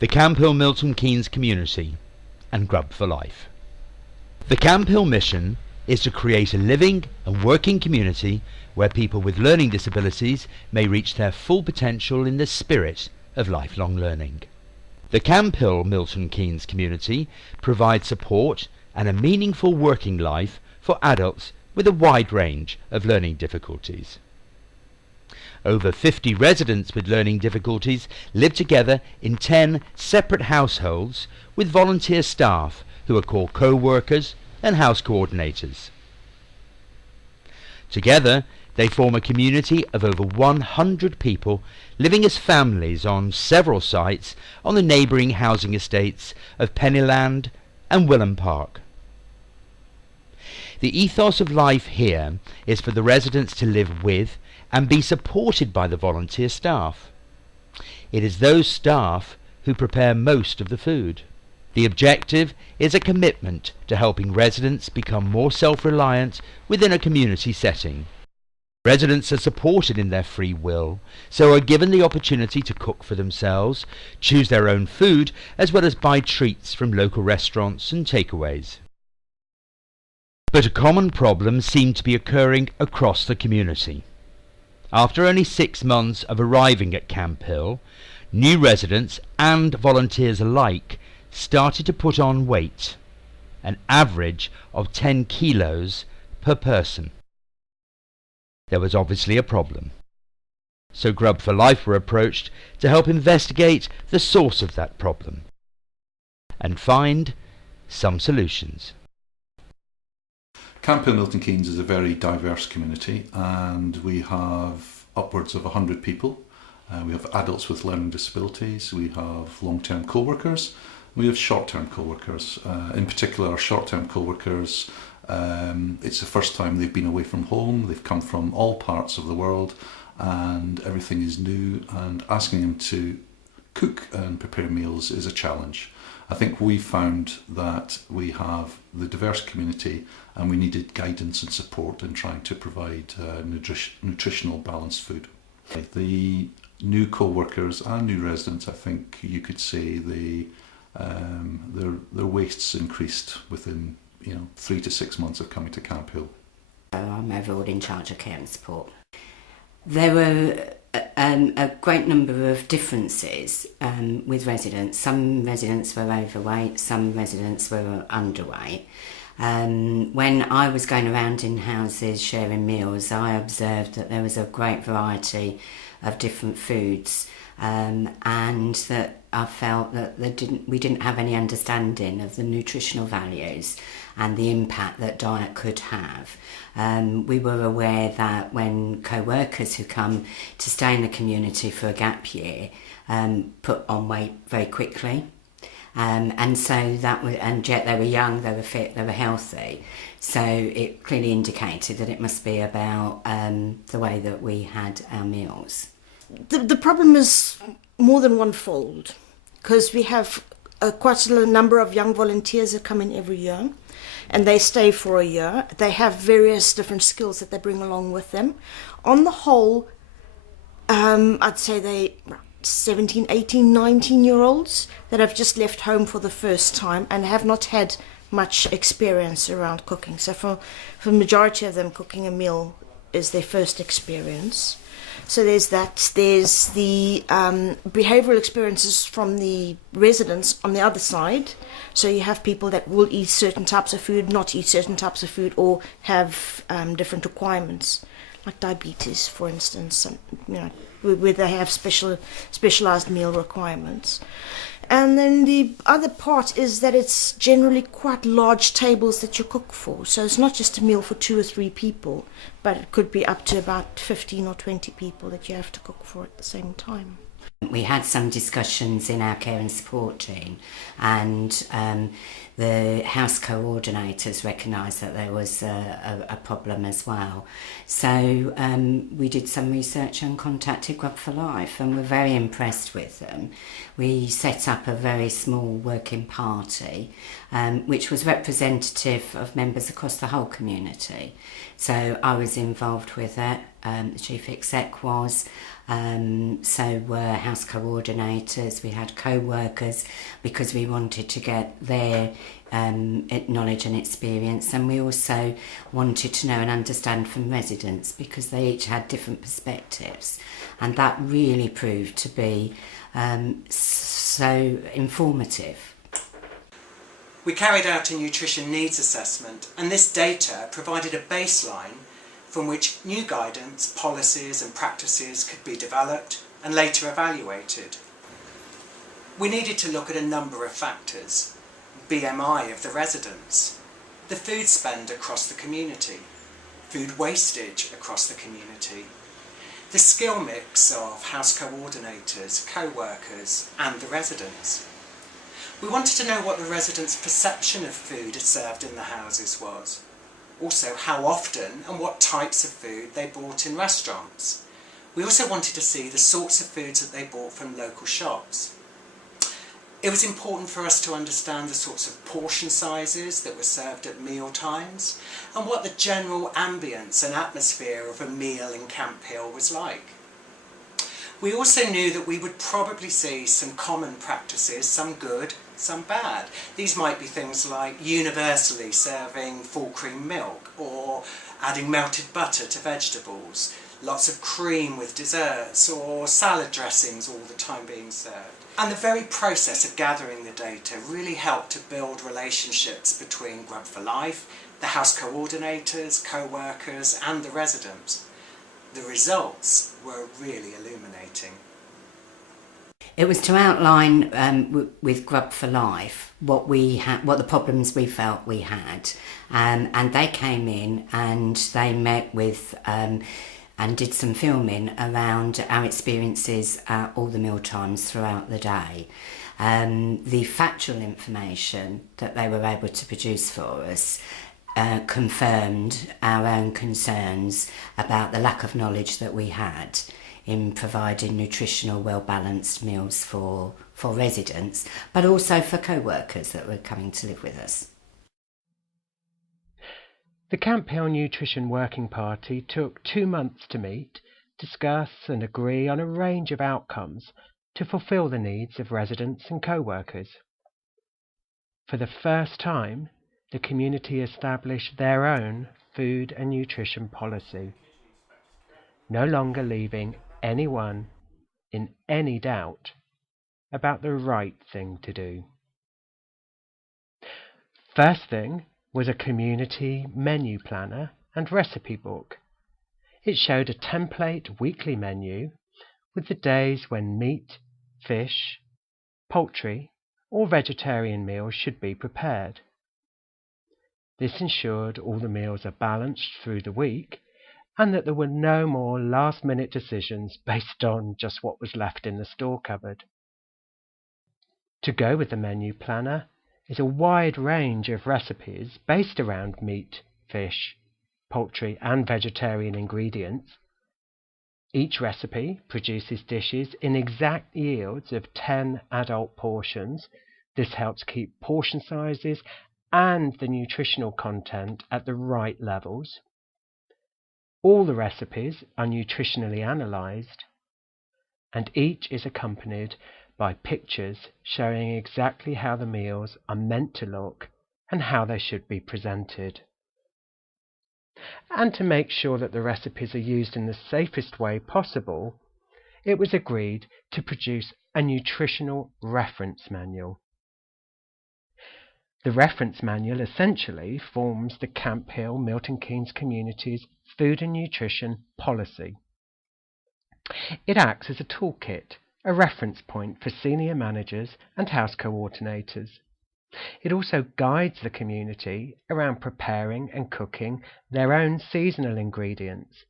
the Camphill Milton Keynes community, and Grub for Life. The Camphill mission is to create a living and working community where people with learning disabilities may reach their full potential in the spirit of lifelong learning. The Camphill Milton Keynes community provides support and a meaningful working life for adults with a wide range of learning difficulties. Over 50 residents with learning difficulties live together in 10 separate households with volunteer staff who are called co-workers and house coordinators. Together, they form a community of over 100 people living as families on several sites on the neighbouring housing estates of Pennyland and Willem Park. The ethos of life here is for the residents to live with and be supported by the volunteer staff. It is those staff who prepare most of the food. The objective is a commitment to helping residents become more self-reliant within a community setting. Residents are supported in their free will, so are given the opportunity to cook for themselves, choose their own food, as well as buy treats from local restaurants and takeaways. But a common problem seemed to be occurring across the community. After only 6 months of arriving at Camphill, new residents and volunteers alike started to put on weight, an average of 10 kilos per person. There was obviously a problem. So Grub for Life were approached to help investigate the source of that problem and find some solutions. Camphill Milton Keynes is a very diverse community, and we have upwards of 100 people. We have adults with learning disabilities, we have long-term co-workers, we have short-term co-workers. In particular, our short-term co-workers, it's the first time they've been away from home, they've come from all parts of the world, and everything is new, and asking them to cook and prepare meals is a challenge. I think we found that we have the diverse community and we needed guidance and support in trying to provide nutritional balanced food. The new co-workers and new residents, I think you could say their wastes increased within 3 to 6 months of coming to Camphill. I'm overall in charge of care and support. There were a great number of differences with residents. Some residents were overweight, some residents were underweight. When I was going around in houses sharing meals, I observed that there was a great variety of different foods, and that I felt that we didn't have any understanding of the nutritional values and the impact that diet could have. We were aware that when co-workers who come to stay in the community for a gap year put on weight very quickly, and so that was, and yet they were young, they were fit, they were healthy. So it clearly indicated that it must be about the way that we had our meals. The problem is more than one-fold, because we have quite a number of young volunteers that come in every year, and they stay for a year. They have various different skills that they bring along with them. On the whole, I'd say they 17, 18, 19-year-olds that have just left home for the first time and have not had much experience around cooking. So for the majority of them, cooking a meal is their first experience. So there's that. There's the behavioural experiences from the residents on the other side. So you have people that will eat certain types of food, not eat certain types of food, or have different requirements, like diabetes, for instance, where they have specialised meal requirements. And then the other part is that it's generally quite large tables that you cook for. So it's not just a meal for 2 or 3 people, but it could be up to about 15 or 20 people that you have to cook for at the same time. We had some discussions in our care and support team, and the house coordinators recognised that there was a problem as well. So we did some research and contacted Grub for Life, and we're very impressed with them. We set up a very small working party, which was representative of members across the whole community. So I was involved with it. the chief exec was. So were house coordinators, we had co-workers, because we wanted to get their knowledge and experience, and we also wanted to know and understand from residents, because they each had different perspectives, and that really proved to be so informative. We carried out a nutrition needs assessment, and this data provided a baseline from which new guidance, policies and practices could be developed and later evaluated. We needed to look at a number of factors: BMI of the residents, the food spend across the community, food wastage across the community, the skill mix of house coordinators, co-workers and the residents. We wanted to know what the residents' perception of food served in the houses was. Also, how often and what types of food they bought in restaurants. We also wanted to see the sorts of foods that they bought from local shops. It was important for us to understand the sorts of portion sizes that were served at meal times and what the general ambience and atmosphere of a meal in Camphill was like. We also knew that we would probably see some common practices, some good, some bad. These might be things like universally serving full cream milk, or adding melted butter to vegetables, lots of cream with desserts, or salad dressings all the time being served. And the very process of gathering the data really helped to build relationships between Grub for Life, the house coordinators, co-workers and the residents. The results were really illuminating. It was to outline with Grub for Life what the problems we felt we had, and they came in and they met with and did some filming around our experiences at all the meal times throughout the day. The factual information that they were able to produce for us confirmed our own concerns about the lack of knowledge that we had in providing nutritional, well-balanced meals for residents, but also for co-workers that were coming to live with us. The Camphill Nutrition Working Party took 2 months to meet, discuss and agree on a range of outcomes to fulfil the needs of residents and co-workers. For the first time, the community established their own food and nutrition policy, no longer leaving anyone in any doubt about the right thing to do. First thing was a community menu planner and recipe book. It showed a template weekly menu with the days when meat, fish, poultry or vegetarian meals should be prepared. This ensured all the meals are balanced through the week and that there were no more last-minute decisions based on just what was left in the store cupboard. To go with the menu planner is a wide range of recipes based around meat, fish, poultry and vegetarian ingredients. Each recipe produces dishes in exact yields of 10 adult portions. This helps keep portion sizes and the nutritional content at the right levels. All the recipes are nutritionally analysed, and each is accompanied by pictures showing exactly how the meals are meant to look and how they should be presented. And to make sure that the recipes are used in the safest way possible, it was agreed to produce a nutritional reference manual. The reference manual essentially forms the Camphill Milton Keynes community's food and nutrition policy. It acts as a toolkit, a reference point for senior managers and house coordinators. It also guides the community around preparing and cooking their own seasonal ingredients.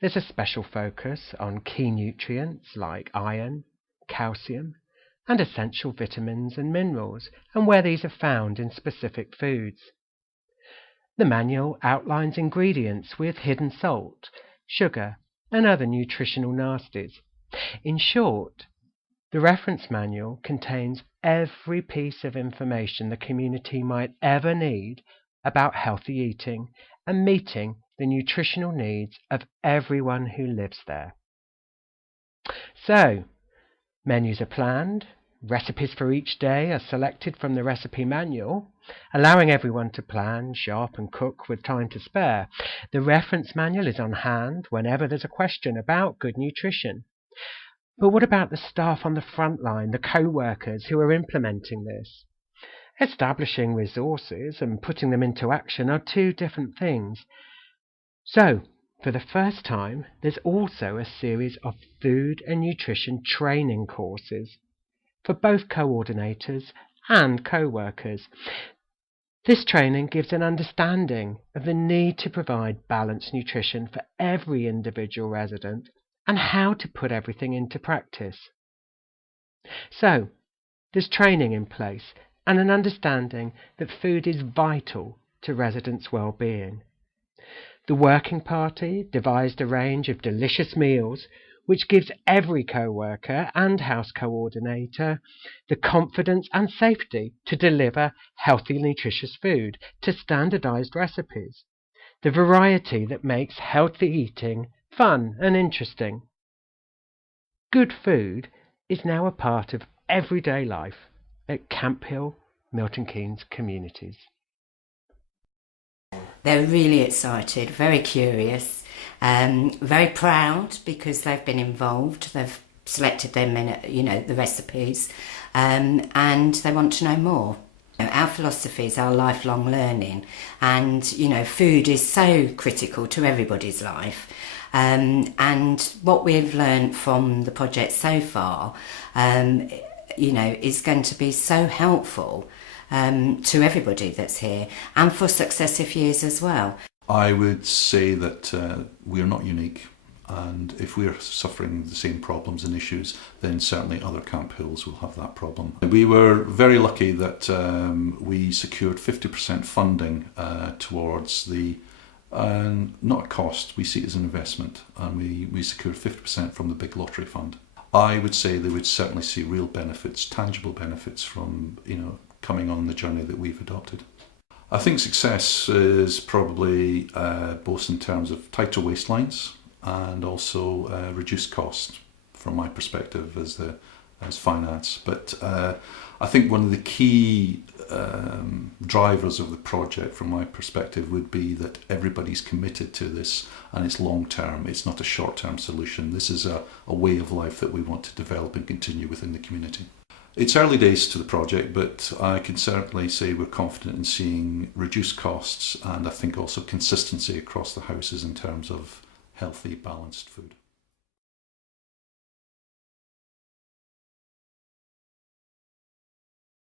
There's a special focus on key nutrients like iron, calcium, and essential vitamins and minerals, and where these are found in specific foods. The manual outlines ingredients with hidden salt, sugar, and other nutritional nasties. In short, the reference manual contains every piece of information the community might ever need about healthy eating and meeting the nutritional needs of everyone who lives there. So, menus are planned, recipes for each day are selected from the recipe manual, allowing everyone to plan, shop and cook with time to spare. The reference manual is on hand whenever there's a question about good nutrition. But what about the staff on the front line, the co-workers who are implementing this? Establishing resources and putting them into action are two different things. So, for the first time, there's also a series of food and nutrition training courses for both coordinators and co-workers. This training gives an understanding of the need to provide balanced nutrition for every individual resident and how to put everything into practice. So, there's training in place and an understanding that food is vital to residents' well-being. The Working Party devised a range of delicious meals which gives every co-worker and house coordinator the confidence and safety to deliver healthy, nutritious food to standardised recipes, the variety that makes healthy eating fun and interesting. Good food is now a part of everyday life at Camphill, Milton Keynes communities. They're really excited, very curious, very proud because they've been involved. They've selected their the recipes, and they want to know more. Our philosophy is our lifelong learning, and food is so critical to everybody's life. And what we've learned from the project so far, is going to be so helpful to everybody that's here and for successive years as well. I would say that we're not unique, and if we're suffering the same problems and issues, then certainly other Camphills will have that problem. We were very lucky that we secured 50% funding towards the not a cost, we see it as an investment, and we secured 50% from the big lottery fund. I would say they would certainly see real benefits, tangible benefits from coming on the journey that we've adopted. I think success is probably both in terms of tighter waistlines and also reduced costs from my perspective as finance. But I think one of the key drivers of the project from my perspective would be that everybody's committed to this and it's long term, it's not a short term solution. This is a way of life that we want to develop and continue within the community. It's early days to the project, but I can certainly say we're confident in seeing reduced costs and I think also consistency across the houses in terms of healthy, balanced food.